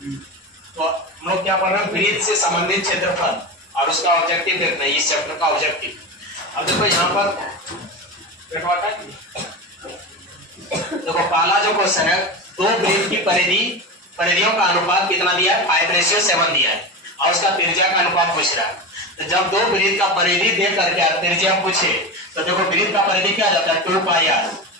तो हम लोग क्या पढ़ रहे हैं, वृत्त से संबंधित क्षेत्रफल और उसका ऑब्जेक्टिव देखना है, इस चैप्टर का ऑब्जेक्टिव। अब देखो यहाँ पर देखो पहला जो क्वेश्चन है, दो वृत्त की परिधियों का अनुपात कितना दिया है, 5:7 दिया है और उसका त्रिज्या का अनुपात पूछ रहा है। तो जब दो वृत्त का परिधि दे करके त्रिज्या पूछे तो देखो वृत्त का परिधि क्या जाता है, 2πr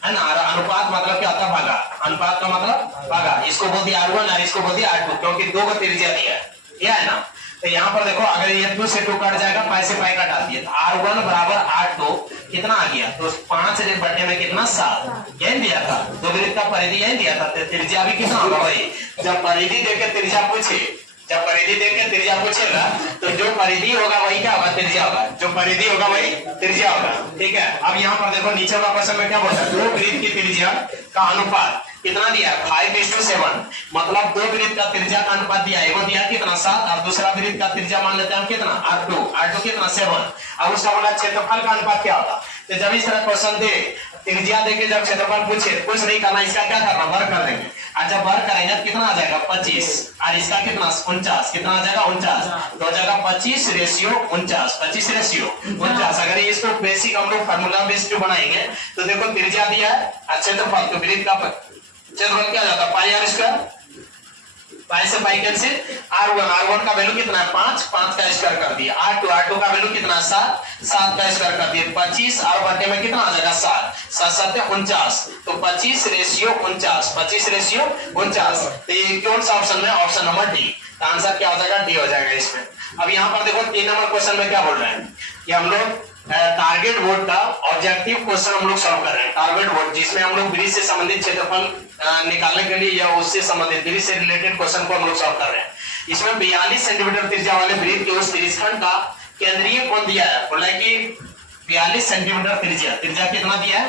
है ना, अनुपात मतलब क्या होता है, भागा। अनुपात का मतलब भागा, इसको बोल दिया R1 और इसको बोल दिया R2, क्योंकि दो को त्रिज्या दिया है, यह है ना। तो यहाँ पर देखो अगर ये 2 से 2 कट जाएगा, पाई से पाई कटा दिए, तो R1 बराबर R2 कितना आ गया, तो 5 बटे में कितना 7, यही दिया था। दो वृत्त का परिधि यही दिया था, तो त्रिज्या भी कितना होगा भाई, जब परिधि देके त्रिज्या पूछे, जब परिधि देके त्रिज्या पूछेगा तो जो परिधि होगा वही क्या होगा, त्रिज्या होगा, जो परिधि होगा वही त्रिज्या होगा, ठीक है। अब यहाँ पर देखो नीचे वाला क्वेश्चन में क्या बोलता है, दो वृत्त की त्रिज्या का अनुपात कितना दिया है, 5:7, मतलब दो वृत्त का त्रिज्या का अनुपात दिया है, वो दिया कितना 7 और दूसरा वृत्त का त्रिज्या मान लेते हैं हम कितना R2 कितना 7, अब उसका बोला क्षेत्रफल का अनुपात क्या होगा। तो जब इस तरह क्वेश्चन दे, त्रिज्या देके जब क्षेत्रफल पूछे, कुछ नहीं करना, इसका क्या करना, वर्ग कर देंगे, और जब वर्ग करेंगे तो कितना आ जाएगा 25 और इसका कितना 49, कितना आ जाएगा 49, तो हो जाएगा 25:49। अगर इसको बेसिक हम लोग फार्मूला बेस्ड बनाएंगे तो देखो त्रिज्या दिया है और क्षेत्रफल, तो वृत्त का क्षेत्रफल क्या जाता है, πr², पाई से पाई कैंसिल, R1 का वैल्यू कितना है 5 का स्क्वायर कर दिया, R2 का वैल्यू कितना 7 का स्क्वायर कर दिया, 25 और बटे में कितना आ जाएगा 7 49, तो 25:49, तो ये कौन सा ऑप्शन में, ऑप्शन नंबर डी, तो आंसर क्या हो जाएगा, डी हो जाएगा इसमें। अब यहाँ पर देखो 3 नंबर क्वेश्चन में क्या बोल रहे हैं कि हम लोग टारगेट बोर्ड का ऑब्जेक्टिव क्वेश्चन हम लोग सॉल्व कर रहे हैं, टारगेट बोर्ड जिसमें हम लोग वृत्त से संबंधित क्षेत्रफल निकालने के लिए या उससे संबंधित वृत्त से रिलेटेड क्वेश्चन को हम लोग सॉल्व कर रहे हैं। इसमें 42 सेंटीमीटर त्रिज्या वाले वृत्त के उस त्रिज्यखंड का केंद्रीय कोण दिया है, बोला कि 42 सेंटीमीटर त्रिज्या कितना दिया है,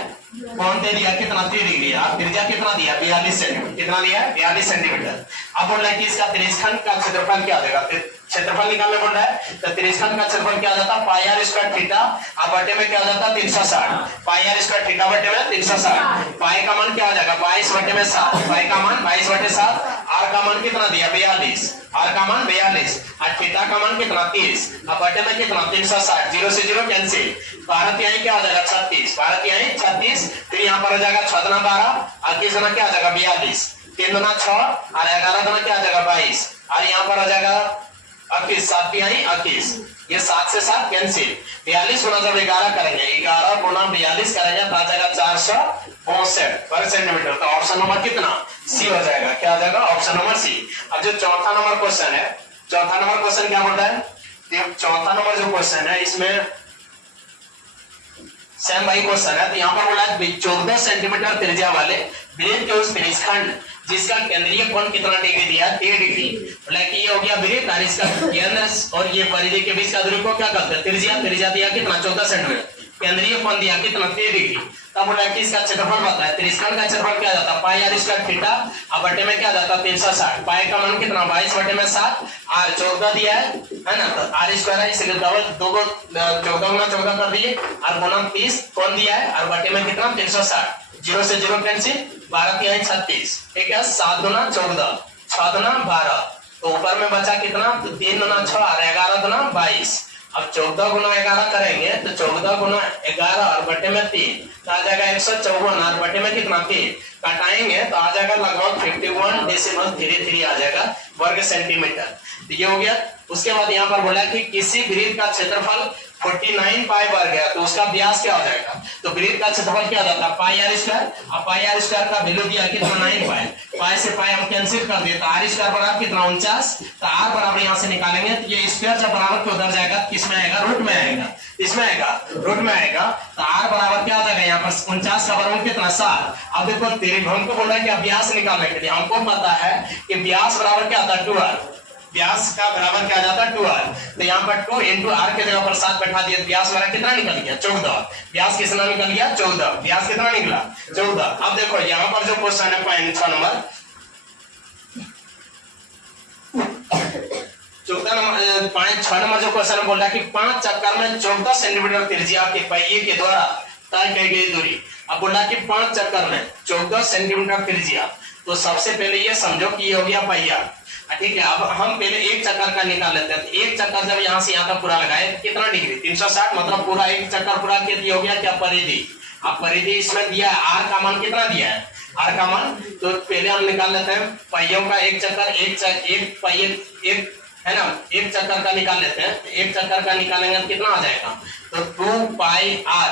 कौन दे दिया कितना 3 डिग्री, त्रिज्या कितना दिया 42 सेंटीमीटर, कितना दिया 42 सेंटीमीटर। अब बोल रहा है कि इसका त्रिज्यखंड का क्षेत्रफल क्या देगा, क्षेत्रफल निकालने बोल रहा है, तो त्रिज्यखंड का क्षेत्रफल क्या जाता है πr² थीटा और बटे में क्या जाता है 360, πr² थीटा बटे में 360, पाई का मान क्या आ जाएगा 22 बटे में 7, पाई का मान 22 बटे 7, r का मान कितना दिया 42, r का मान 42 और थीटा का मान कितना 30 और बटे में कितना 360, 0 से 0 कैंसिल, 12 तिहाई क्या आ जाएगा 36, 12 तिहाई 36, फिर यहाँ पर हो जाएगा 6 दुना 12 और 30 दुना क्या आ जाएगा 42, 3 दुना 6 और 11 दुना क्या आ जाएगा 22 और यहाँ पर हो जाएगा 21, 7 तिहाई 21, ये 7 से 7 कैंसिल, 42 गुना जब 11 करेंगे, 11 गुना 42 करेंगे तो आ जाएगा 462 पर सेंटीमीटर, तो ऑप्शन नंबर कितना सी हो जाएगा, क्या हो जाएगा ऑप्शन नंबर सी। अब जो चौथा नंबर क्वेश्चन है, चौथा नंबर क्वेश्चन क्या बोलता है, चौथा नंबर जो क्वेश्चन है इसमें सेम वही क्वेश्चन है, तो यहाँ पर बोला है 14 सेंटीमीटर त्रिज्या वाले वृत्त के उस त्रिज्यखंड जिसका केंद्रीय कोण कितना डिग्री दिया 13 डिग्री, बोला कि ये हो गया वृत्त और इसका केंद्र और ये परिधि के बीच का दूरी को क्या कहते हैं, त्रिज्या दिया कितना 14 सेंटीमीटर, केंद्रीय कोण दिया कितना 13 डिग्री, तब बोला कि इसका क्षेत्रफल बताया, त्रिज्यखंड का क्षेत्रफल क्या जाता है πr² थीटा और बटे में क्या जाता 360, पाई का मान कितना 22 बटे में 7 और 14 दिया है ना, तो r² है इसलिए डबल 2 को 14 गुना 14 कर दिए और गुना 30 कोण दिया है और बटे में कितना 360, 0 से 0 कैंसिल, 12 तिहाई 36, ठीक है, 7 दुना 14, 6 दुना 12, तो ऊपर में बचा कितना 3 दुना 6 और 11 दुना 22, अब 14 गुना 11 करेंगे तो 14 गुना 11 और बटे में 3 तो आ जाएगा 154 और बटे में कितना 3 कटाएंगे तो आ जाएगा लगभग 51.33 आ जाएगा वर्ग सेंटीमीटर, तो ये हो गया। उसके बाद यहाँ पर बोला कि किसी वृत्त का क्षेत्रफल 49 पाई वर्ग है तो उसका व्यास क्या हो जाएगा, तो वृत्त का क्षेत्रफल क्या जाता है πr², अब πr² का वैल्यू दिया कितना 9 पाई, पाई से पाई हम कैंसिल कर दिए तो r² बराबर कितना 49, तो r बराबर यहाँ से निकालेंगे तो ये स्क्वायर जब बराबर के उधर जाएगा किसमें आएगा, रूट में आएगा, इसमें आएगा रूट में आएगा, तो r बराबर क्या हो जाएगा यहाँ पर 49 का वर्गमूल कितना 7। अब देखो तेरे हमको बोल रहा है कि व्यास निकालने के लिए हमको पता है कि व्यास बराबर क्या आता है 2r, व्यास का बराबर क्या जाता है 2r, तो यहाँ पर 2 इंटू r के जगह पर 7 बैठा दिया, व्यास हमारा कितना निकल गया 14, व्यास कितना निकल गया 14, व्यास कितना निकला 14। अब देखो यहाँ पर जो क्वेश्चन है 6 नंबर 6 नंबर जो क्वेश्चन बोल रहा है कि 5 चक्कर में 14 सेंटीमीटर त्रिज्या के पहिए के द्वारा तय की गई दूरी, अब बोल रहा है कि 5 चक्कर में 14 सेंटीमीटर त्रिज्या, तो सबसे पहले ये समझो कि ये हो गया पहिया ठीक है। अब हम पहले एक चक्कर का निकाल लेते हैं। एक चक्कर जब यहाँ से यहाँ तक पूरा लगाए कितना डिग्री 360, मतलब पूरा एक चक्कर पूरा कितना हो गया क्या परिधि। अब परिधि इसमें दिया है, आर का मान कितना दिया है, आर का मान। तो पहले हम निकाल लेते हैं पहियों का एक चक्कर, एक पहिए एक है ना, एक चक्कर का निकाल लेते हैं। एक चक्कर का निकालेंगे तो कितना आ जाएगा, तो 2 पाई आर,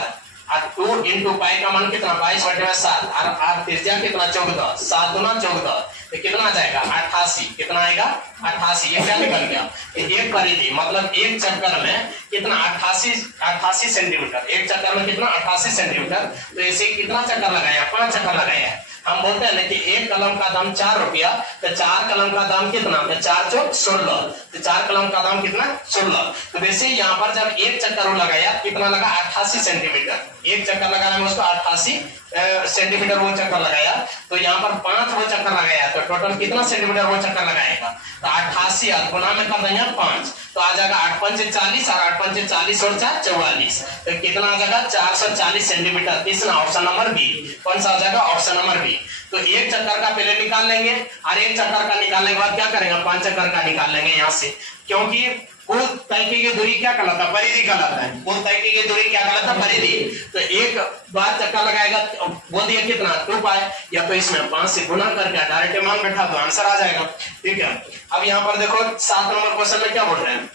और 2 इंटू पाई का मान कितना 22/7, और आर त्रिज्या कितना 14, 7 गुना 14, तो कितना आ जाएगा 88। कितना आएगा 88। ये क्या निकल गया, एक परिधि मतलब एक चक्कर में कितना 88 सेंटीमीटर, एक चक्कर में कितना 88 सेंटीमीटर। तो इसे कितना चक्कर लगाया, 5 चक्कर लगाया। हम बोलते हैं ना कि एक कलम का दाम 4 रुपया, तो 4 कलम का दाम कितना, तो 4 चौक 16, तो 4 कलम का दाम कितना 16। तो वैसे यहाँ पर जब एक चक्कर लगाया कितना लगा 88 सेंटीमीटर, एक चक्कर लगाने में उसको 88 सेंटीमीटर वो चक्कर लगाया। तो यहाँ पर 5 वो चक्कर लगाया, तो टोटल कितना सेंटीमीटर वो चक्कर लगाएगा, तो 88 गुना में कर देंगे 5, तो आ जाएगा 8 पंचे 40, और 8 पंचे 40 और 4 44, तो कितना आ जाएगा 440 सेंटीमीटर। तीसरा ऑप्शन नंबर बी, कौन सा आ जाएगा, ऑप्शन नंबर बी। तो एक चक्कर का पहले निकाल लेंगे, और एक चक्कर का निकालने के बाद क्या करेंगे 5 चक्कर का निकाल लेंगे यहाँ से, क्योंकि कुल तय की दूरी क्या कहलाता है, परिधि कहलाता है। कुल तय की दूरी क्या कहलाता है, परिधि। तो एक बार चक्कर लगाएगा बोल दिया कितना 2 पाई, या तो इसमें 5 से गुना करके डायरेक्ट मान बैठा तो आंसर आ जाएगा। ठीक है। अब यहाँ पर देखो 7 नंबर क्वेश्चन में क्या बोल रहे हैं,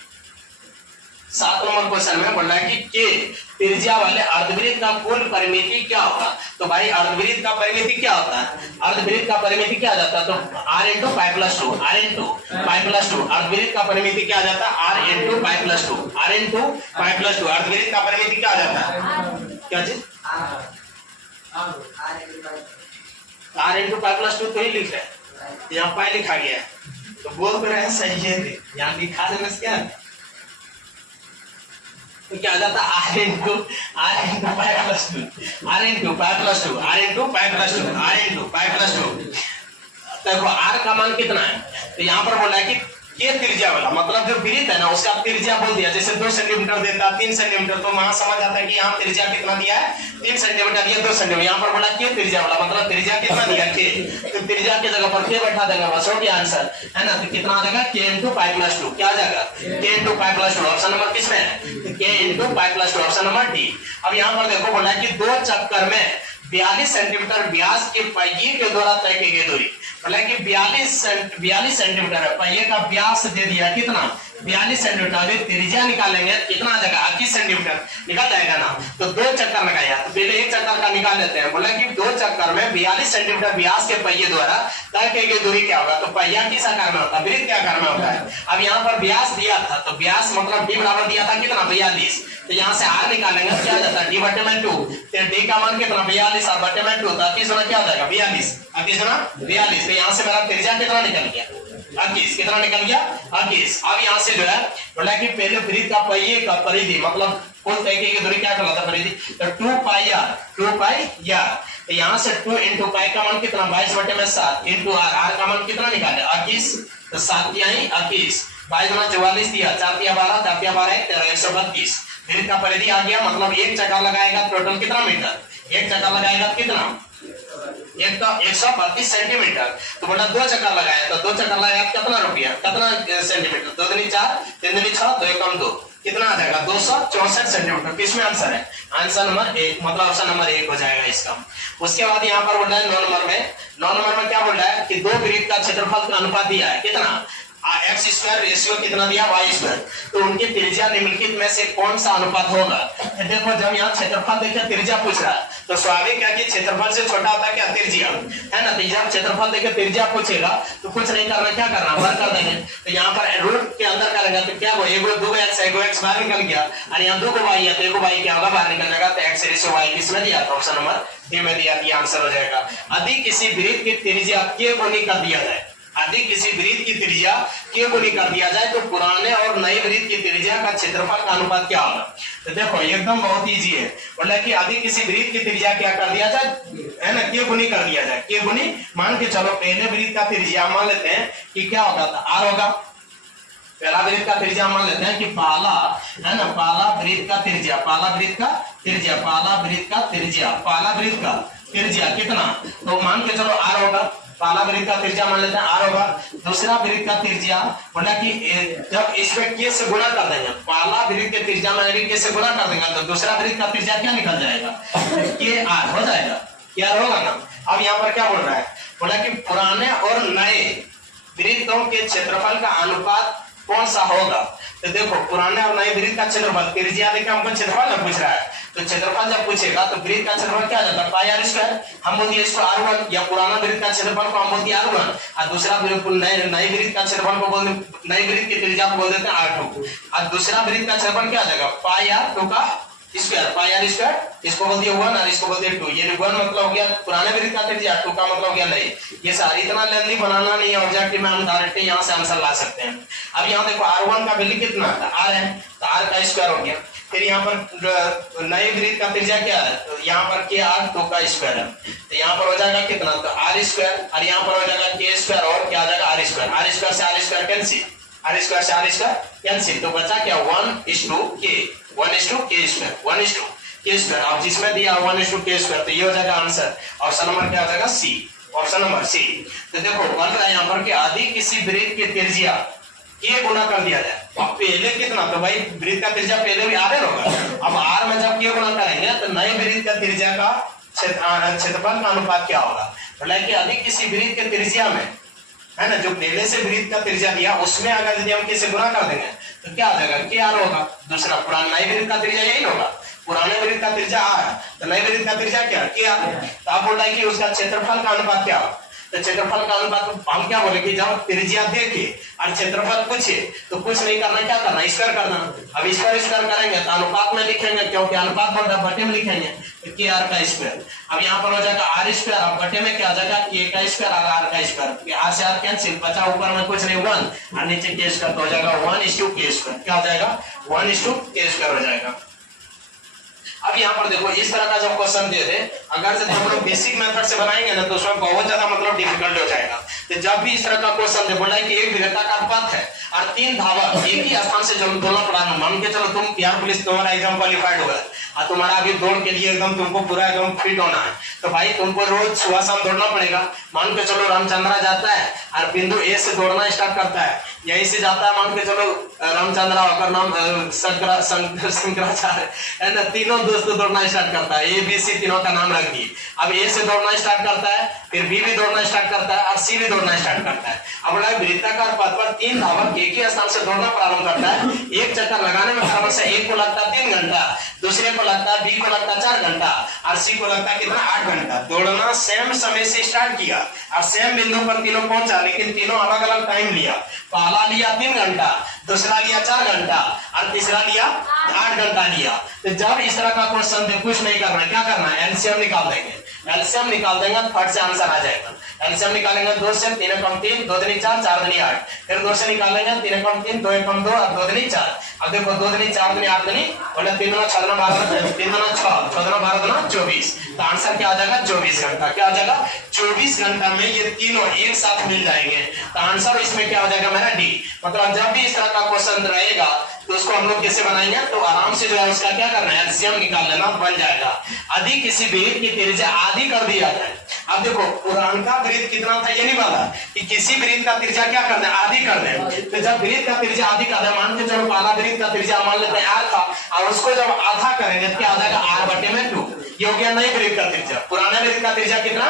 7 नंबर क्वेश्चन में बोल रहा है कि त्रिज्या वाले अर्धवृत्त का कुल परिमिति क्या होगा। तो भाई अर्धवृत्त का परिमिति क्या होता है, अर्धवृत्त का परिमिति क्या आ जाता है, तो r into pi plus 2, r into pi plus 2। अर्धवृत्त का परिमिति क्या आ जाता है, r into pi plus 2, r into pi plus 2। अर्धवृत्त का परिमिति क्या आ जाता है, क्या चीज, r इंटू पाई प्लस 2 तो ही लिख रहे हैं, यहाँ पाई लिखा गया है, तो बोल तो रहे सही है, यहाँ लिखा देना क्या, तो क्या आ जाता है r into pi plus 2, r into pi plus 2, r into pi plus 2, r into pi plus 2। देखो r का मान कितना है, तो यहाँ पर बोला है कि ये त्रिज्या वाला मतलब जो वृत्त है ना उसका त्रिज्या बोल दिया, जैसे 2 सेंटीमीटर देता 3 सेंटीमीटर, तो वहां समझ आता है कि यहाँ त्रिज्या कितना दिया है 3 सेंटीमीटर, ये 2 सेंटीमीटर। यहाँ पर बोला कि त्रिज्या वाला मतलब त्रिज्या कितना दिया के, तो त्रिज्या की जगह पर के बैठा देंगे, बस हो गया आंसर, है ना। तो कितना आ जाएगा k इंटू पाई प्लस 2, क्या आ जाएगा k into pi plus 2। Option number किसमें है, k into pi plus 2, option number D. अब यहाँ पर देखो बोला कि 2 चक्कर में 42 सेंटीमीटर व्यास के पहिए के द्वारा तय की गई दूरी, मतलब कि 42 सेंटीमीटर है, पहिए का व्यास दे दिया कितना 42 सेंटीमीटर। अभी त्रिज्या निकालेंगे कितना आ जाएगा 21 सेंटीमीटर निकल जाएगा ना। तो 2 चक्कर लगाया, तो पहले एक चक्कर का निकाल लेते हैं। बोला कि 2 चक्कर में 42 सेंटीमीटर व्यास के पहिए द्वारा तय की गई दूरी क्या होगा, तो पहिया किस आकार में होता है, वृत्त के आकार में होता है। अब यहाँ पर व्यास दिया था, तो व्यास मतलब d बराबर दिया था कितना 42, तो यहाँ से r निकालेंगे तो क्या जाता है d बटे में 2, तो d का मान कितना 42 और बटे में 2, तो 21 गुना क्या हो जाएगा 42, 21 गुना 42। तो यहाँ से मेरा त्रिज्या कितना निकल गया 21, कितना निकल गया 21। अब यहाँ से जो है बोला कि पहले वृत्त का पहिए का परिधि मतलब कुल तय की दूरी क्या कहलाता है परिधि, तो 2 पाई r। तो यहाँ से 2 इंटू पाई का मान कितना 22 बटे में 7 इंटू r का मान कितना निकाले 21, तो 7 तिहाई 21, 22 गुना 44 दिया, 4 तिया 12, 4 तिया 12 13, 132। वृत्त का परिधि आ गया, मतलब एक चक्कर लगाएगा टोटल कितना मीटर, एक चक्कर लगाएगा कितना 132 सेंटीमीटर। तो बोला 2 चक्कर लगाया, तो 2 चक्कर लगाया कितना रुपया कितना सेंटीमीटर, 2 दूनी 4 3 दूनी 6 2 कम 2, कितना आ जाएगा 264 सेंटीमीटर। किसमें आंसर है, आंसर नंबर 1, मतलब ऑप्शन नंबर 1 हो जाएगा इसका। उसके बाद यहाँ पर बोल रहा है 9 नंबर में क्या बोल रहा है कि 2 वृत्त का क्षेत्रफल का अनुपात दिया है कितना x स्क्वायर रेशियो कितना दिया y स्क्वायर, तो उनकी त्रिज्या निम्नलिखित में से कौन सा अनुपात होगा। देखो जब यहाँ क्षेत्रफल देखिए त्रिज्या पूछ रहा है, तो स्वाभाविक है कि क्षेत्रफल से छोटा होता है क्या त्रिज्या, है ना। तो जब क्षेत्रफल देखे त्रिज्या पूछेगा तो कुछ नहीं करना, क्या करना वर्ग कर देंगे। तो यहाँ पर रूट के अंदर करेंगे तो क्या हो, 2x बाहर निकल गया, और यहाँ 2 को y है तो 1 को y क्या होगा बाहर निकल जाएगा, तो x रेशियो y किसमें दिया, तो ऑप्शन नंबर डी में दिया, ये आंसर हो जाएगा। यदि किसी वृत्त की त्रिज्या k गुनी कर दिया जाए, यदि किसी वृत्त की त्रिज्या k गुनी कर दिया जाए तो पुराने और नए वृत्त की त्रिज्या का क्षेत्रफल का अनुपात क्या होगा। तो देखो एकदम बहुत इजी है, मतलब कि यदि किसी वृत्त की त्रिज्या क्या कर दिया जाए, है ना k गुनी कर दिया जाए, k गुनी मान के चलो पहले वृत्त का त्रिज्या मान लेते हैं कि क्या होगा, तो r होगा। पहला वृत्त का त्रिज्या मान लेते हैं कि पहला है ना, पहला वृत्त का त्रिज्या, पहला वृत्त का त्रिज्या, पहला वृत्त का त्रिज्या, पहला वृत्त का त्रिज्या कितना, तो मान के चलो r होगा, पहला वृत्त का त्रिज्या मान लेते हैं आर होगा, दूसरा वृत्त का त्रिज्या बोला कि जब इसमें के से गुणा कर देंगे, पहला वृत्त के त्रिज्या में यदि के से गुणा कर देंगे तो दूसरा वृत्त का त्रिज्या क्या निकल जाएगा, के आर हो जाएगा, क्या होगा ना। अब यहाँ पर क्या बोल रहा है, बोला कि पुराने और नए वृत्तों के क्षेत्रफल का अनुपात कौन सा होगा। तो देखो पुराने और नए वृत्त का क्षेत्रफल, त्रिज्या देखिए हमको क्षेत्रफल ना पूछ रहा है, तो क्षेत्रफल जब पूछेगा तो वृत्त का क्षेत्रफल क्या जाता है, पाई आर स्क्वायर, हम बोल दिए इसको r1, या पुराना वृत्त का क्षेत्रफल को हम बोल दिए r1 और दूसरा नए वृत्त का क्षेत्रफल को बोल, नए वृत्त की त्रिज्या को बोल देते हैं r2 और दूसरा वृत्त का क्षेत्रफल क्या आ जाएगा, पाई r2 का स्क्वायर, पाई आर स्क्वायर, इसको बोल दिए 1 और इसको बोल दिए 2। ये 1 मतलब हो गया पुराने वृत्त का त्रिज्या, 2 का मतलब हो गया नई। ये सारी इतना लेंथी बनाना नहीं है ऑब्जेक्टिव में, हम डायरेक्ट यहां से आंसर ला सकते हैं। अब यहाँ देखो r1 का वैल्यू कितना था, r है, तो r का स्क्वायर हो गया। फिर यहाँ पर नए वृत्त का त्रिज्या क्या है, तो यहाँ पर के आर 2 का स्क्वायर है, तो यहाँ पर हो जाएगा कितना, तो r स्क्वायर, और यहाँ पर हो जाएगा के स्क्वायर और क्या आ जाएगा r स्क्वायर, r स्क्वायर से r square cancel, r square से r स्क्वायर कैंसिल, तो बचा क्या 1:k, 1:k square, 1:k square. अब जिसमें दिया 1:k स्क्वायर, तो ये हो जाएगा आंसर। ऑप्शन नंबर क्या हो जाएगा, सी, ऑप्शन नंबर सी। तो देखो बन रहा है यहाँ पर कि आदि किसी वृत्त की त्रिज्या के गुना कर दिया जाए। अब पहले कितना, तो भाई वृत्त का त्रिज्या पहले भी आर होगा, अब आर में जब के गुना करेंगे तो नए वृत्त का त्रिज्या का क्षेत्रफल का अनुपात क्या होगा, मतलब कि अधिक किसी वृत्त के त्रिज्या में है ना, जो पहले से वृत्त का त्रिज्या दिया उसमें अगर यदि हम किसी गुना कर देंगे तो क्या आ जाएगा, के आर होगा। दूसरा पुराना नए वृत्त का त्रिज्या यही होगा, पुराने वृत्त का त्रिज्या आर है तो नए वृत्त का त्रिज्या क्या, के आर। तो आप बोल रहे हैं कि उसका क्षेत्रफल का अनुपात क्या होगा, तो क्षेत्रफल का अनुपात हम क्या बोले कि जब त्रिज्या देखे और क्षेत्रफल पूछे तो कुछ नहीं करना, क्या करना, स्क्वायर करना। अब स्क्वायर करेंगे तो अनुपात में लिखेंगे, क्योंकि अनुपात बोल रहा है बटे में लिखेंगे, तो के आर का स्क्वायर। अब यहाँ पर हो जाएगा आर स्क्वायर, अब बटे में क्या आ जाएगा, के का स्क्वायर और आर का स्क्वायर, आर से आर कैंसिल, बचा ऊपर में कुछ नहीं 1 और नीचे के स्क्वायर, तो हो जाएगा 1:k स्क्वायर, क्या हो जाएगा 1:k स्क्वायर हो जाएगा। अब यहाँ पर देखो इस तरह का जब क्वेश्चन दिए थे, अगर से हम लोग बेसिक मेथड से बनाएंगे ना तो उसमें बहुत ज्यादा मतलब डिफिकल्ट हो जाएगा। तो जब भी इस तरह का क्वेश्चन दे, बोला है कि एक वृत्ताकार पथ है और 3 धावक एक ही स्थान से जब दोनों पढ़ाना, मान के चलो तुम बिहार पुलिस तुम्हारा एग्जाम क्वालिफाइड होगा और तुम्हारा अभी दौड़ के लिए एकदम तुमको पूरा एकदम फिट होना है, तो भाई तुमको रोज सुबह शाम दौड़ना पड़ेगा। मान के चलो रामचंद्रा जाता है और बिंदु ए से दौड़ना स्टार्ट करता है, यहीं से जाता है, मान के चलो रामचंद्रा होकर नाम शंकराचार्य है ना, तीनों दोस्त दौड़ना स्टार्ट करता है, ए बी सी तीनों का नाम रख दिए। अब ए से दौड़ना स्टार्ट करता है, फिर बी भी दौड़ना स्टार्ट करता है और सी भी दौड़ना स्टार्ट करता है। अब वृत्ताकार पथ पर 3 धावक एक ही स्थान से दौड़ना प्रारंभ करता है। एक चक्कर लगाने में क्रमशः एक को लगता है 3 घंटा, दूसरे को लगता है, बी को लगता है 4 घंटा और सी को लगता है कितना 8 घंटा। दौड़ना सेम समय से स्टार्ट किया और सेम बिंदु पर तीनों पहुंचा, लेकिन तीनों अलग अलग टाइम लिया। पहला लिया 3 घंटा, दूसरा लिया 4 घंटा और तीसरा लिया 8 घंटा लिया। तो जब इस तरह का क्वेश्चन दे, कुछ नहीं करना है, क्या करना है, एलसीएम निकाल देंगे, एलसीएम निकाल देंगे, फट से आंसर आ जाएगा। एलसीएम निकालेंगे 2 से 3 कम 3, 2 दूनी 4, 4 दूनी 8, फिर 2 से निकालेंगे 3 कम 3, 2 कम 2 और 2 दूनी 4। अब देखो 2 दूनी 4 दूनी 8 दूनी बोले 3 दूना 6 दूना 12, 3 दूना 6, 6 दूना 12 दूना 24। तो आंसर क्या आ जाएगा 24 घंटा। क्या आ जाएगा 24 घंटा में ये तीनों एक साथ मिल जाएंगे। तो आंसर इसमें क्या हो जाएगा मेरा डी। मतलब जब भी इस तरह का क्वेश्चन रहेगा तो उसको हम लोग कैसे बनाएंगे, तो आराम से जो है उसका क्या करना है, एलसीएम निकाल लेना, बन जाएगा। अधिक किसी वृत्त की त्रिज्या आदि कर दिया जाए। अब देखो पुराना वृत्त कितना था ये नहीं पता कि किसी वृत्त का त्रिज्या क्या करना है, आदि कर दे। तो जब वृत्त का त्रिज्या आदि कर दे, मान के चलो पहला वृत्त का त्रिज्या मान लेते हैं r था और उसको जब आधा करेंगे तो क्या आ जाएगा r/2। ये हो गया नई वृत्त का त्रिज्या। पुराने वृत्त का त्रिज्या कितना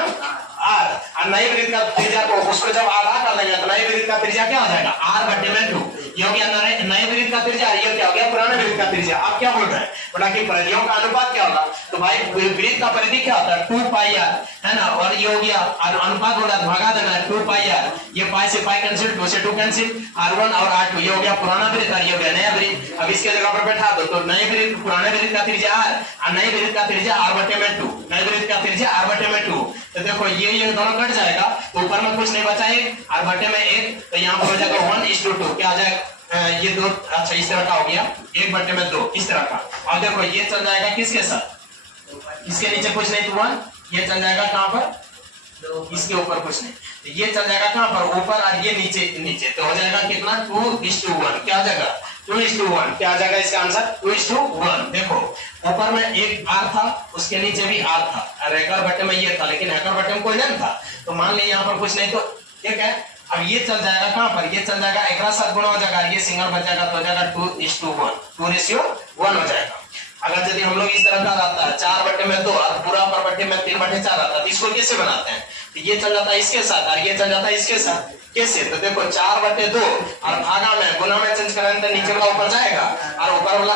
r और नई वृत्त का त्रिज्या को उसको जब आधा कर देंगे तो नई वृत्त का त्रिज्या क्या हो जाएगा r/2। ये हो गया नए वृत्त का त्रिज्या, ये क्या हो गया पुराने वृत्त का त्रिज्या। अब क्या बोल रहे हैं, बोला कि परिधियों का अनुपात क्या होगा, तो भाई वृत्त का परिधि क्या होता है 2πr है ना, और ये हो गया अनुपात बोला भगा देना है 2πr, ये पाई से पाई कैंसिल, 2 से 2 कैंसिल, r1 और r2, ये हो गया पुराना वृत्त और ये हो गया नया वृत्त। अब इसके जगह पर बैठा दो, तो नए वृत्त पुराने वृत्त का त्रिज्या r और नए वृत्त का त्रिज्या r/2, नए वृत्त का त्रिज्या r/2। तो देखो ये दोनों कट जाएगा, तो ऊपर में कुछ नहीं बचा है r/1, तो यहाँ पर हो जाएगा 1:2। क्या आ जाएगा ये 2, अच्छा इस तरह का हो गया 1/2 इस तरह का। अब देखो ये चल जाएगा किसके साथ, इसके नीचे कुछ नहीं तो 1, ये चल जाएगा कहां पर, इसके ऊपर कुछ नहीं, तो ये चल जाएगा कहां पर ऊपर और ये नीचे नीचे, तो हो जाएगा कितना 2:1। क्या हो जाएगा 2:1। क्या आ जाएगा इसका आंसर? 2:1। देखो ऊपर में एक आर था, उसके नीचे भी आर था, और एकड़ बटे में ये था, लेकिन एकड़ बटे में कोई नहीं था, तो मान लीजिए यहाँ पर कुछ नहीं, तो ठीक है। अब ये चल जाएगा कहाँ पर? ये चल जाएगा एक साथ गुणा हो जाएगा, ये सिंगल बच जाएगा, तो हो जाएगा 2:1, 2:1 हो जाएगा। अगर यदि हम लोग इस तरह का रहता है 4/2 और पूरा पर बटे में 3/4 आता है, तो इसको कैसे बनाते हैं? तो ये चल जाता है इसके साथ और ये चल जाता है इसके साथ, कैसे? तो देखो 4/2 और भागा में गुना में चेंज करेंगे तो नीचे वाला ऊपर जाएगा और ऊपर वाला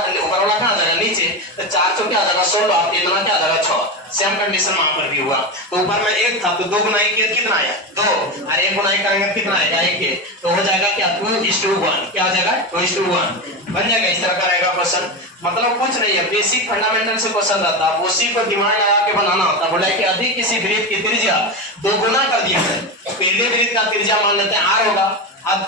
कहाँ जाएगा? नीचे। तो 4 तो क्या आ जाएगा? 16 और 3 क्या आ जाएगा? 6। सेम कंडीशन वहां पर भी हुआ। तो ऊपर में 1 था, तो 2 गुना 1 कितना आया? 2, और 1 गुना 1 करेंगे कितना आएगा? 1। तो हो जाएगा क्या? 2:1। क्या हो जाएगा? 2:1 बन जाएगा। इस तरह का रहेगा क्वेश्चन। मतलब कुछ नहीं है, बेसिक फंडामेंटल से क्वेश्चन रहता है, उसी को दिमाग लगा के बनाना होता है। बोला कि अधिक किसी वृत्त की त्रिज्या 2 गुना कर दिया जाए, पहले वृत्त का त्रिज्या मान लेते हैं r होगा, अब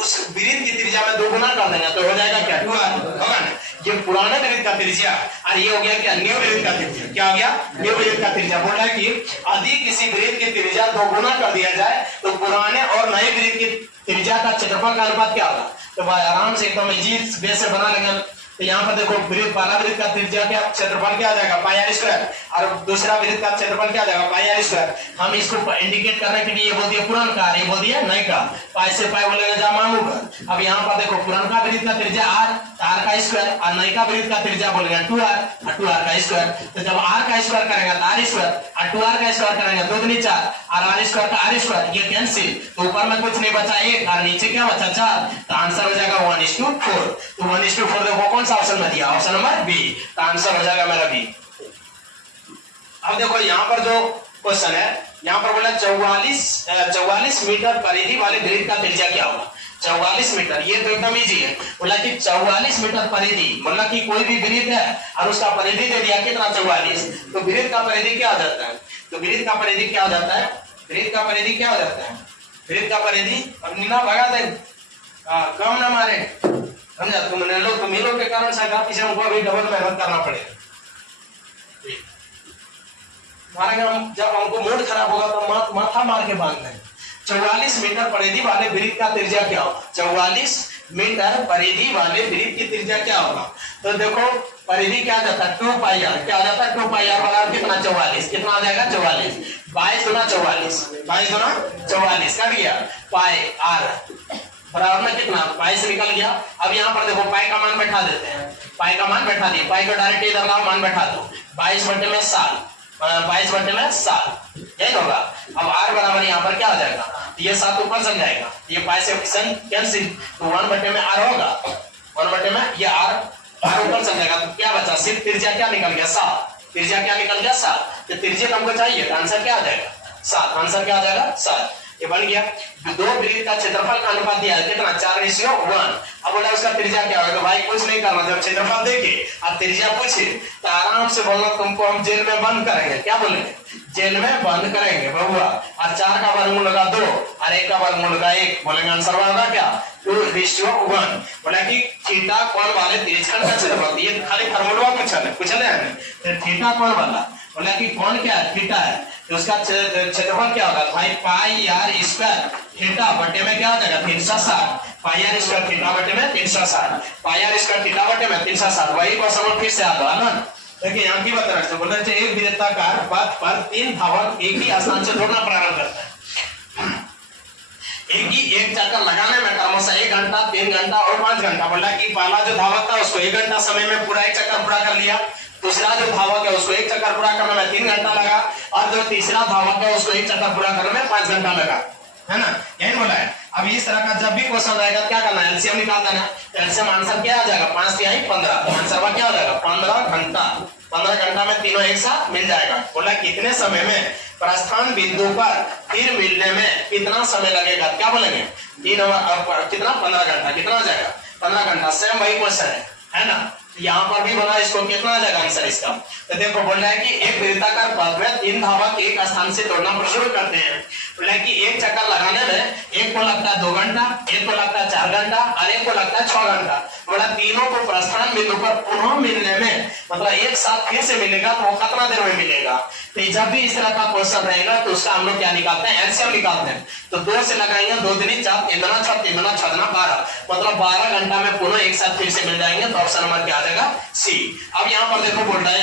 उस वृत्त की त्रिज्या में 2 गुना कर देंगे, तो हो जाएगा क्या? 2r होगा ना। ये पुराने वृत्त का त्रिज्या और ये हो गया क्या? न्यू वृत्त का त्रिज्या। क्या हो गया? न्यू वृत्त का त्रिज्या। बोला कि अधिक किसी वृत्त की त्रिज्या 2 गुना कर दिया जाए, तो पुराने और नए वृत्त की त्रिज्या का क्षेत्रफल का अनुपात क्या होगा? तो भाई आराम से एकदम इजी वे से बना लेंगे। तो यहाँ पर देखो पहला वृत्त का त्रिज्या क्या? क्षेत्रफल क्या आ जाएगा? πr², और दूसरा वृत्त का क्षेत्रफल क्या आ जाएगा? πr²। हम इसको इंडिकेट करने के लिए ये बोल दिया पुरान का, ये बोल दिया नए का, पाई से पाई बोलेगा जा मामू का। अब यहाँ पर देखो पुरान का वृत्त का त्रिज्या r का स्क्वायर, और नए का वृत्त का त्रिज्या बोलेगा 2r, और 2r का स्क्वायर। तो जब r का स्क्वायर करेंगे तो r² और 2r का स्क्वायर करेंगे 2 दूनी 4 और r² का r², ये कैंसिल, तो ऊपर में कुछ नहीं बचा 1 और नीचे क्या बचा? 4। तो आंसर हो जाएगा 1:4। तो 1:4 देखो कौन सा ऑप्शन में दिया? Option number B. तो आंसर हो जाएगा मेरा बी। अब देखो यहाँ पर जो क्वेश्चन है, यहाँ पर बोला 44 मीटर परिधि वाले वृत्त का त्रिज्या क्या होगा? 44 मीटर, ये तो एकदम इजी है। बोला कि 44 मीटर परिधि, मतलब कि कोई भी वृत्त है और उसका परिधि दे दिया कितना? 44। तो वृत्त का परिधि क्या हो जाता है? तो वृत्त का परिधि क्या हो जाता है? वृत्त का परिधि क्या हो जाता है? वृत्त का परिधि, अब नीला भगा दे, कम ना मारे, समझा? तुमने लोग तुम लोग के कारण से पीछे हमको अभी डबल मेहनत करना पड़ेगा। मारेंगे हम, जब हमको मूड खराब होगा तो माथा मार के बांध देंगे। 44 मीटर परिधि वाले वृत्त का त्रिज्या क्या होगा? 44 मीटर परिधि वाले वृत्त की त्रिज्या क्या होगा? तो देखो परिधि क्या जाता है? 2πr। क्या जाता है? 2πr बराबर कितना? 44। कितना आ जाएगा? 44। 22 गुना 44, 22 गुना 44 कट गया। पाई r बराबर में कितना? 22 निकल गया। अब यहाँ पर देखो पाई का मान बैठा देते हैं, पाई का मान बैठा दिए, पाई को डायरेक्ट इधर लाओ, मान बैठा दो, 22/7, 22/7 यही होगा। अब r बराबर यहाँ पर क्या हो जाएगा? ये 7 ऊपर चल जाएगा, ये पाई से कैंसिल, तो 1/r होगा, 1/में ये r ऊपर चल जाएगा, तो क्या बचा? सिर्फ त्रिज्या क्या निकल गया? 7। त्रिज्या क्या निकल गया? 7। तो त्रिज्या हमको चाहिए, आंसर क्या आ जाएगा? 7। आंसर क्या आ जाएगा? 7। ये बन गया। दो वृत्त का क्षेत्रफल का अनुपात दिया है कितना? 4:1। अब बोला उसका त्रिज्या क्या होगा? तो भाई कुछ नहीं करना, जब क्षेत्रफल देखे अब त्रिज्या पूछे तो आराम से बोलना, तुमको हम जेल में बंद करेंगे। क्या बोलेंगे? जेल में बंद करेंगे बहुआ। और 4 का वर्गमूल होगा 2 और 1 का वर्गमूल होगा 1। बोलेंगे आंसर होगा क्या? 2:1। बोला कि थीटा कोण वाले त्रिज्यखंड का क्षेत्रफल, ये खाली फार्मूला पूछा है। थीटा कोण वाला, बोला कि कौन क्या है? थीटा है, तो उसका क्षेत्रफल क्या होगा? भाई πr² थीटा बटे में क्या हो जाएगा? 360। πr² थीटा बटे में 360, πr² थीटा बटे में 360। वही क्वेश्चन फिर से आता है ना। देखिए यहाँ की बात रखते बोलते हैं एक वृत्ताकार पथ पर 3 धावक एक ही स्थान से दौड़ना प्रारंभ करता है। एक चक्कर लगाने में क्रमशः 1 घंटा, 3 घंटा और 5 घंटा। बोला कि पहला जो धावक था उसको 1 घंटा समय में पूरा 1 चक्कर पूरा कर लिया, दूसरा जो धावक है उसको 1 चक्कर पूरा करने में 3 घंटा लगा, और जो तीसरा धावक है उसको 1 चक्कर पूरा करने में 5 घंटा लगा, है ना? यही बोला है। अब इस तरह का जब भी क्वेश्चन आएगा क्या करना है? एलसीएम निकाल देना। एलसीएम आंसर क्या आ जाएगा? 5 तिहाई 15। आंसर क्या हो जाएगा? 15 घंटा। 15 घंटा में तीनों एक साथ मिल जाएगा। बोला कितने समय में प्रस्थान बिंदु पर फिर मिलने में कितना समय लगेगा? क्या बोलेंगे? 3 कितना? 15 घंटा। कितना आ जाएगा? 15 घंटा। सेम वही क्वेश्चन है ना? यहाँ पर भी बना, इसको कितना आ जाएगा आंसर इसका? तो देखो बोल रहा है कि एक वृत्ताकार पथ में 3 धावक एक स्थान से दौड़ना शुरू करते हैं। बोला कि 1 चक्कर लगाने में एक को लगता है 2 घंटा, एक को लगता है 4 घंटा और एक को लगता है 6 घंटा। बोला तीनों को प्रस्थान बिंदु पर पुनः मिलने में मतलब एक साथ फिर से मिलेगा तो वो कितना देर में मिलेगा। तो जब भी इस तरह का क्वेश्चन रहेगा तो उसका हम लोग क्या निकालते हैं, एलसीएम निकालते हैं। तो 2 से लगाएंगे, 2 दूनी 4, 3 दूना 6, 3 दूना 6 दूना 12, मतलब 12 घंटा में पुनः एक साथ फिर से मिल जाएंगे। तो ऑप्शन नंबर क्या आ जाएगा, सी। अब यहाँ पर देखो बोल रहा है,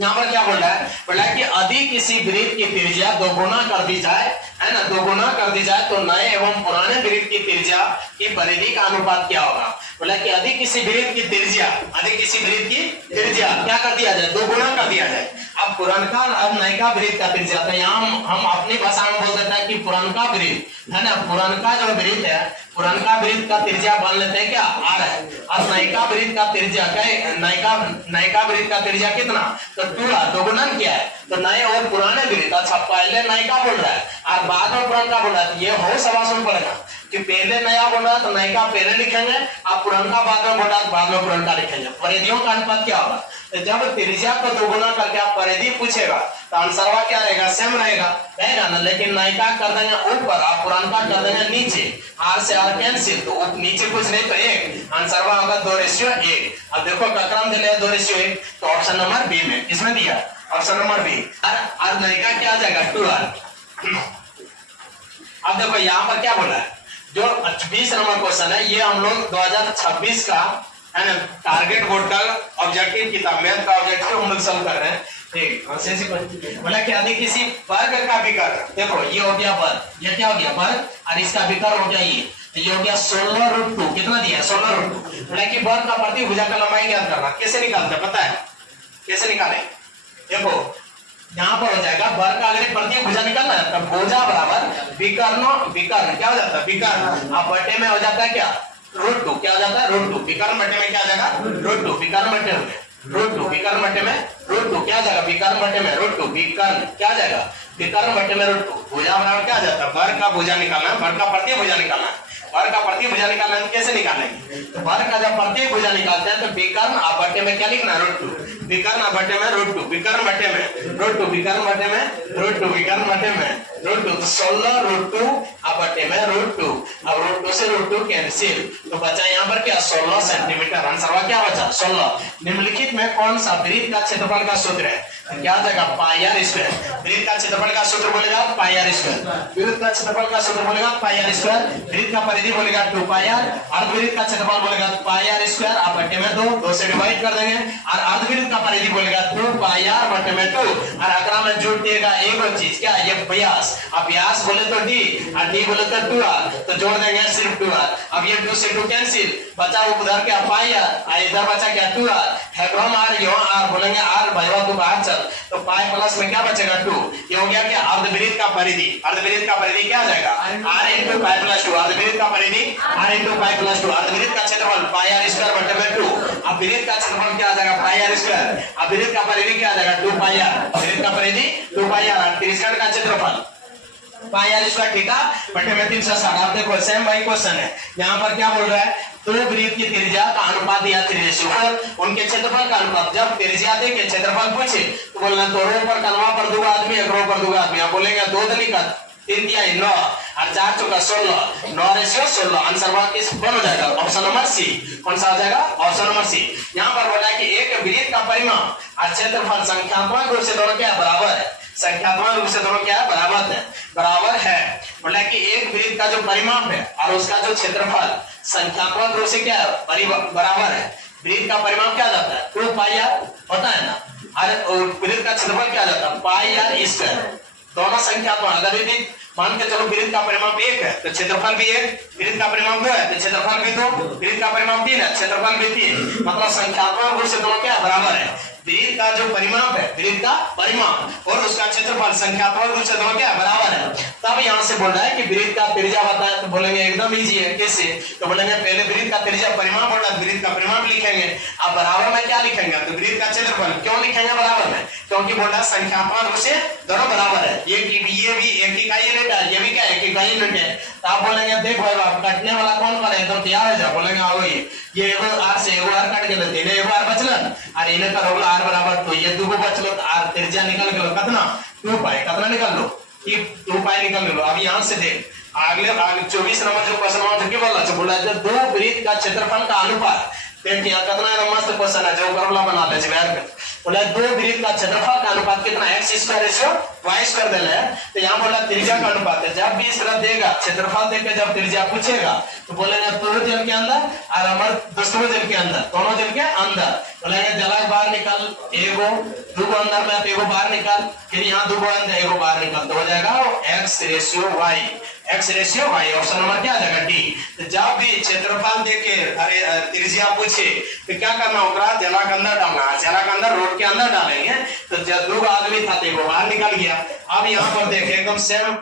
यहाँ पर क्या बोल रहा है, बोला कि यदि किसी वृत्त की त्रिज्या दोगुना कर दी जाए, है ना, दोगुना कर दी जाए तो नए एवं पुराने वृत्त की त्रिज्या की परिधि का अनुपात क्या होगा। बोला कि यदि किसी वृत्त की त्रिज्या, यदि किसी वृत्त की त्रिज्या क्या कर दिया जाए, दोगुना कर दिया जाए। अब पुरानका और नयका वृत्त का त्रिज्या, तो यहाँ हम अपनी भाषा में बोल देते हैं कि पुरानका वृत्त है ना, पुरानका जो वृत्त है, पुरानका वृत्त का त्रिज्या मान लेते हैं क्या, आर है, और नयका वृत्त का त्रिज्या क्या है, नयका वृत्त का त्रिज्या कितना, तो 2 दोगुणन क्या है, तो नए और पुराने वृत्त। अच्छा पहले नयका बोल रहा है और बाद में पुरानका बोल रहा है, ये हो सवाल सुन पड़ेगा कि पहले नया बोल रहा है तो नयका पहले लिखेंगे, आप पुरानका बाद में बोल रहा है बाद में पुरानका लिखेंगे। परिधियों का अनुपात क्या होगा, तो जब त्रिज्या को दोगुना करके आप परिधि पूछेगा तो आंसर क्या रहेगा, सेम रहेगा ना। लेकिन नयका कर देंगे ऊपर, आप पुरानका कर देंगे नीचे, आर से आर कैंसिल, तो नीचे कुछ नहीं तो 1, आंसर होगा 2:1। अब देखो क्रम दिया 2:1, तो ऑप्शन नंबर बी में किसमें दिया, ऑप्शन नंबर बी। और नयका क्या आ जाएगा 2r। अब देखो यहाँ पर क्या बोला है, जो 20 नंबर क्वेश्चन है, ये हम लोग 2026 का है ना, टारगेट बोर्ड का ऑब्जेक्टिव किताब मैथ का ऑब्जेक्टिव हम लोग सॉल्व कर रहे हैं। ठीक, बोला कि यदि किसी वर्ग का विकर्ण, देखो ये हो गया वर्ग, ये क्या हो गया वर्ग, और इसका विकर्ण हो गया ये हो गया 16√2, कितना दिया है 16√2। बोला कि वर्ग का प्रतिभुजा का लंबाई ज्ञात करना, कैसे निकालते हैं पता है, कैसे निकालें, देखो यहाँ पर हो जाएगा वर्ग का अगर प्रतिभुजा निकालना है तो भुजा बराबर विकर्ण क्या हो जाता है, विकर्ण, अब बटे में हो जाता है क्या, √2, क्या हो जाता है √2, विकर्ण बटे में क्या आ जाएगा √2, विकर्ण बटे में √2, विकर्ण बटे में √2 क्या आ जाएगा, विकर्ण बटे में √2, विकर्ण क्या आ जाएगा, विकर्ण बटे में √2। भुजा बराबर क्या आ जाता है, वर्ग का भुजा निकालना है, वर्ग का प्रतिभुजा निकालना है, वर्ग का प्रतिभुजा निकालना है, कैसे निकालेंगे, तो वर्ग का जब प्रतिभुजा निकालते हैं तो विकर्ण और बटे में क्या लिखना है √2, विकर्ण और बटे में √2, विकर्ण बटे में √2, विकर्ण बटे में √2, विकर्ण बटे में √2, तो 16√2 और बटे में √2, अब √2 से √2 कैंसिल, तो बचा यहाँ पर क्या 16 सेंटीमीटर। आंसर क्या बचा 16। निम्नलिखित में कौन सा वृत्त का क्षेत्रफल का सूत्र है, क्या आ जाएगा पाई आर स्क्वायर। वृत्त का क्षेत्रफल का सूत्र बोलेगा पाई आर स्क्वायर, वृत्त का क्षेत्रफल का सूत्र बोलेगा पाई आर स्क्वायर, वृत्त का परिधि बोलेगा 2 पाई आर, अर्धवृत्त का क्षेत्रफल बोलेगा पाई आर स्क्वायर, आप बटे में 2 से डिवाइड कर देंगे, और अर्धवृत्त का परिधि बोलेगा 2 पाई आर बटे में 2, और अगला में जुड़ेगा एक और चीज क्या, ये व्यास, अब व्यास बोले तो डी और डी बोले तो 2r, तो जोड़ देंगे सिर्फ 2r। अब ये 2 से 2 कैंसिल, बचा उधर क्या पाई आर, इधर बचा क्या 2r, हेब्रोम आर यहाँ आर बोलेंगे आर भाईवा तो बाहर चल, तो पाई प्लस में क्या बचेगा 2, ये हो गया क्या अर्धवृत्त का परिधि, अर्धवृत्त का परिधि क्या आ जाएगा r into पाई प्लस 2, अर्धवृत्त का परिधि r into पाई प्लस 2, अर्धवृत्त का क्षेत्रफल पाई आर स्क्वायर बटे में 2, अब वृत्त का क्षेत्रफल क्या आ जाएगा पाई आर स्क्वायर, अब वृत्त का परिधि क्या आ जाएगा 2 पाई आर, वृत्त का परिधि 2 पाई आर, त्रिज्या का क्षेत्रफल पाई आर स्क्वायर थीटा बटे में 360। आप देखो सेम वही क्वेश्चन है, यहाँ पर क्या बोल रहा है, तो वृत्त की त्रिज्या का अनुपात या 3:4, उनके क्षेत्रफल का अनुपात। जब त्रिज्या दे के क्षेत्रफल पूछे तो बोलना 2 रो पर कलवा पर 2 आदमी, 1 रो पर 2 आदमी, आप बोलेंगे 2 दूनी का 3 तिहाई 9 और 4 चौका 16, 9:16। आंसर किस कौन हो जाएगा, ऑप्शन नंबर सी। कौन सा हो जाएगा, ऑप्शन नंबर सी। यहाँ पर बोला कि एक वृत्त का परिमाण और क्षेत्रफल संख्यात्मक रूप से दोनों क्या बराबर है, संख्यात्मक रूप से दोनों क्या है बराबर है। बोला कि एक वृत्त का जो परिमाप है और उसका जो क्षेत्रफल संख्यात्मक रूप से क्या है बराबर है। वृत्त का परिमाप क्या जाता है 2 पाई आर होता है ना, और वृत्त का क्षेत्रफल क्या जाता है पाई आर स्क्वायर, दोनों संख्यात्मक। अगर यदि मान के चलो वृत्त का परिमाप 1 है तो क्षेत्रफल भी 1, वृत्त का परिमाप 2 है तो क्षेत्रफल भी 2, वृत्त का परिमाप 3 है क्षेत्रफल भी 3, मतलब संख्यात्मक रूप से दोनों क्या बराबर है। वृत्त का जो परिमाप है, वृत्त का परिमाप और उसका क्षेत्रफल संख्यात्मक रूप से दोनों क्या बराबर है। तब यहाँ से बोल रहा है कि वृत्त का त्रिज्या बताया, तो बोलेंगे एकदम इजी है, कैसे, तो बोलेंगे पहले वृत्त का त्रिज्या परिमाप बोल रहा है, वृत्त का परिमाप लिखेंगे, अब बराबर में क्या लिखेंगे, तो वृत्त का क्षेत्रफल क्यों लिखेंगे बराबर में, क्योंकि बोल रहा है संख्यात्मक रूप से दोनों बराबर है। ये भी एक इकाई यूनिट है, ये भी क्या एक इकाई यूनिट है। तो आप बोलेंगे देखो अब कटने वाला कौन कौन है, एकदम तैयार हो जाओ, बोलेंगे आओ ये एगो आर से एगो आर काट के लेते हैं, एगो आर बचलन और इन्हें का होगा आर बराबर, तो ये 2 को बचलो तो आर त्रिज्या निकल गयो कितना 2 पाई, कितना निकल लो कि 2 पाई निकल लो। अब यहाँ से देख आगे 24 नंबर जो क्वेश्चन जो से बोला जो दो वृत्त का क्षेत्रफल का अनुपात देखिए यहाँ कितना मस्त क्वेश्चन है जो करला बना ले बोला दो वृत्त का क्षेत्रफल का अनुपात कितना x square ratio y square देना है। तो यहाँ बोला त्रिज्या का अनुपात है। जब भी इस तरह देगा क्षेत्रफल देकर जब त्रिज्या पूछेगा तो बोलेंगे पूरे जल के अंदर और हमारे दूसरे जल के अंदर दोनों जल के अंदर बोलेंगे जला बाहर निकाल एगो दूगो अंदर में एगो बाहर निकाल फिर यहाँ दूगो अंदर एगो बाहर निकाल तो हो जाएगा x ratio y option number क्या आ जाएगा डी। तो जब भी क्षेत्रफल देके अरे त्रिज्या पूछे तो क्या करना होगा जला के अंदर डालना है, जला के अंदर रोड के अंदर डालेंगे तो जब दो आदमी था तो वो बाहर निकल गया। अब यहाँ पर देखे एकदम सेम